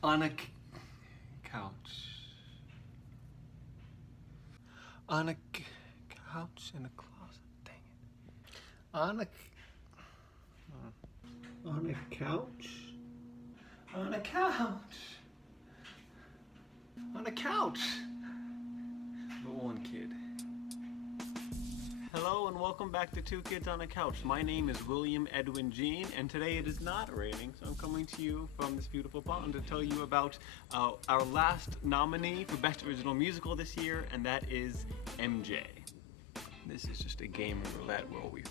On a couch. On a couch in a closet. Dang it. On a couch. On a couch. On a couch. But one kid. Hello and welcome back to Two Kids on a Couch. My name is William Edwin Jean, and today it is not raining, so I'm coming to you from this beautiful pond to tell you about our last nominee for Best Original Musical this year, and that is MJ. This is just a game of roulette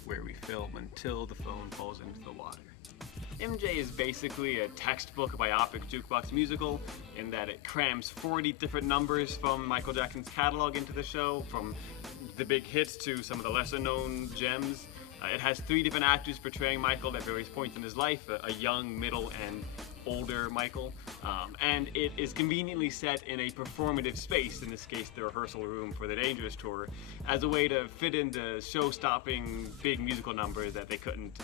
where we film until the phone falls into the water. MJ is basically a textbook biopic jukebox musical in that it crams 40 different numbers from Michael Jackson's catalog into the show, from the big hits to some of the lesser known gems. It has 3 different actors portraying Michael at various points in his life, a young, middle, and older Michael. And it is conveniently set in a performative space, in this case the rehearsal room for the Dangerous Tour, as a way to fit in the show-stopping big musical numbers that they couldn't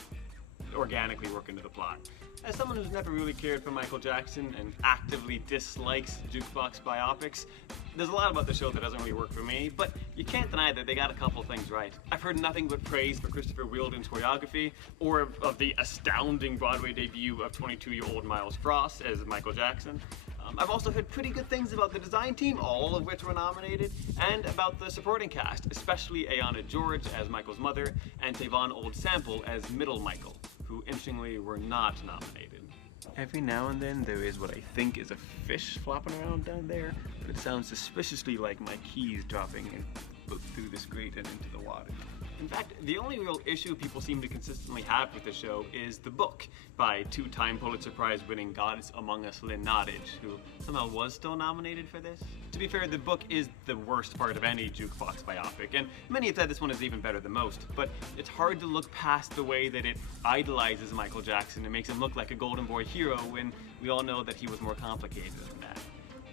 organically work into the plot. As someone who's never really cared for Michael Jackson and actively dislikes jukebox biopics, there's a lot about the show that doesn't really work for me, but you can't deny that they got a couple things right. I've heard nothing but praise for Christopher Wheeldon's choreography, or of the astounding Broadway debut of 22-year-old Miles Frost as Michael Jackson. I've also heard pretty good things about the design team, all of which were nominated, and about the supporting cast, especially Ayanna George as Michael's mother, and Tavon Old Sample as Middle Michael, who interestingly were not nominated. Every now and then there is what I think is a fish flopping around down there, but it sounds suspiciously like my keys dropping through this grate and into the water. In fact, the only real issue people seem to consistently have with the show is the book by 2-time Pulitzer Prize winning Goddess Among Us Lynn Nottage, who somehow was still nominated for this. To be fair, the book is the worst part of any jukebox biopic, and many have said this one is even better than most, but it's hard to look past the way that it idolizes Michael Jackson and makes him look like a golden boy hero when we all know that he was more complicated than that.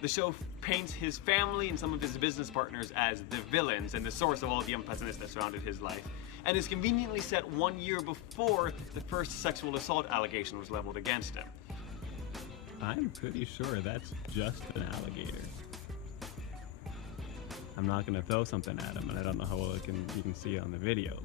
The show paints his family and some of his business partners as the villains and the source of all the unpleasantness that surrounded his life, and is conveniently set 1 year before the first sexual assault allegation was leveled against him. I'm pretty sure that's just an alligator. I'm not gonna throw something at him, and I don't know how well you can see it on the video,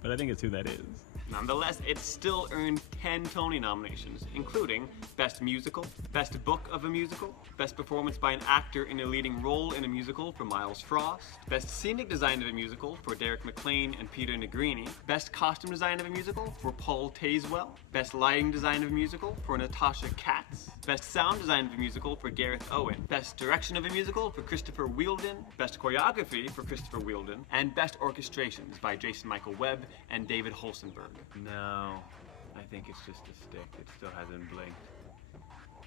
but I think it's who that is. Nonetheless, it still earned 10 Tony nominations, including Best Musical, Best Book of a Musical, Best Performance by an Actor in a Leading Role in a Musical for Miles Frost, Best Scenic Design of a Musical for Derek McLean and Peter Negrini, Best Costume Design of a Musical for Paul Tazewell, Best Lighting Design of a Musical for Natasha Katz, Best Sound Design of a Musical for Gareth Owen, Best Direction of a Musical for Christopher Wheeldon, Best Choreography for Christopher Wheeldon, and Best Orchestrations by Jason Michael Webb and David Holstenberg. No, I think it's just a stick. It still hasn't blinked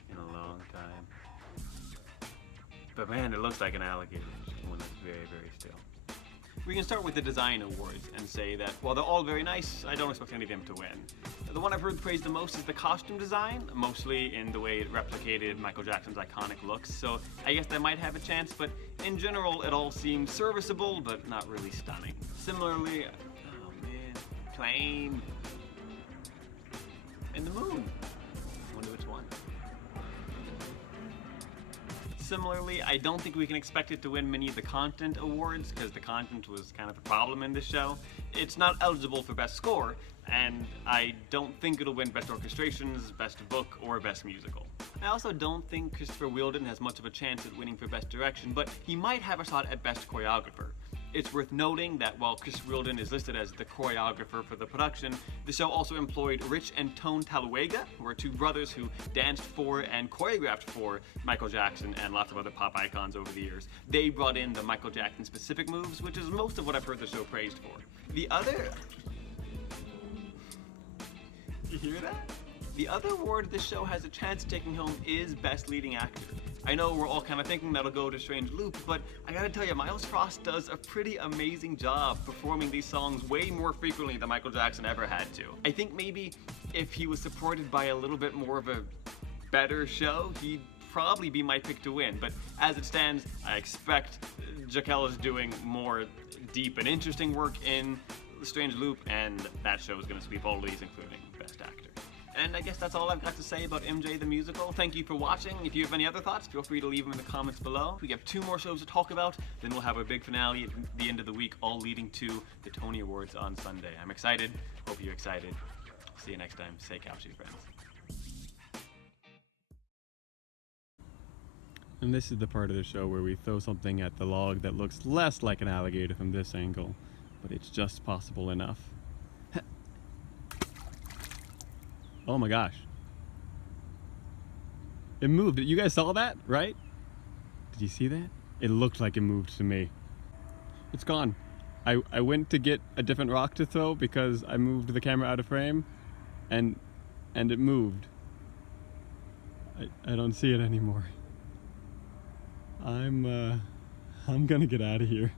in a long time. But man, it looks like an alligator, just one that's very, very still. We can start with the design awards and say that while they're all very nice, I don't expect any of them to win. The one I've heard praised the most is the costume design, mostly in the way it replicated Michael Jackson's iconic looks, so I guess that might have a chance, but in general it all seems serviceable, but not really stunning. Similarly, oh man, plane. And the moon. I wonder which one. Similarly, I don't think we can expect it to win many of the content awards, because the content was kind of a problem in this show. It's not eligible for Best Score, and I don't think it'll win Best Orchestrations, Best Book, or Best Musical. I also don't think Christopher Wheeldon has much of a chance at winning for Best Direction, but he might have a shot at Best Choreographer. It's worth noting that while Chris Wheeldon is listed as the choreographer for the production, the show also employed Rich and Tone Talluega, who are 2 brothers who danced for and choreographed for Michael Jackson and lots of other pop icons over the years. They brought in the Michael Jackson specific moves, which is most of what I've heard the show praised for. You hear that? The other award this show has a chance of taking home is Best Leading Actor. I know we're all kind of thinking that'll go to Strange Loop, but I gotta tell you, Miles Frost does a pretty amazing job performing these songs way more frequently than Michael Jackson ever had to. I think maybe if he was supported by a little bit more of a better show, he'd probably be my pick to win, but as it stands, I expect Jaquel is doing more deep and interesting work in Strange Loop, and that show is gonna sweep all these, including Best Actor. And I guess that's all I've got to say about MJ the Musical. Thank you for watching. If you have any other thoughts, feel free to leave them in the comments below. We have 2 more shows to talk about, then we'll have our big finale at the end of the week, all leading to the Tony Awards on Sunday. I'm excited. Hope you're excited. See you next time. Stay couchy, friends. And this is the part of the show where we throw something at the log that looks less like an alligator from this angle, but it's just possible enough. Oh my gosh. It moved. You guys saw that, right? Did you see that? It looked like it moved to me. It's gone. I went to get a different rock to throw because I moved the camera out of frame and it moved. I don't see it anymore. I'm gonna get out of here.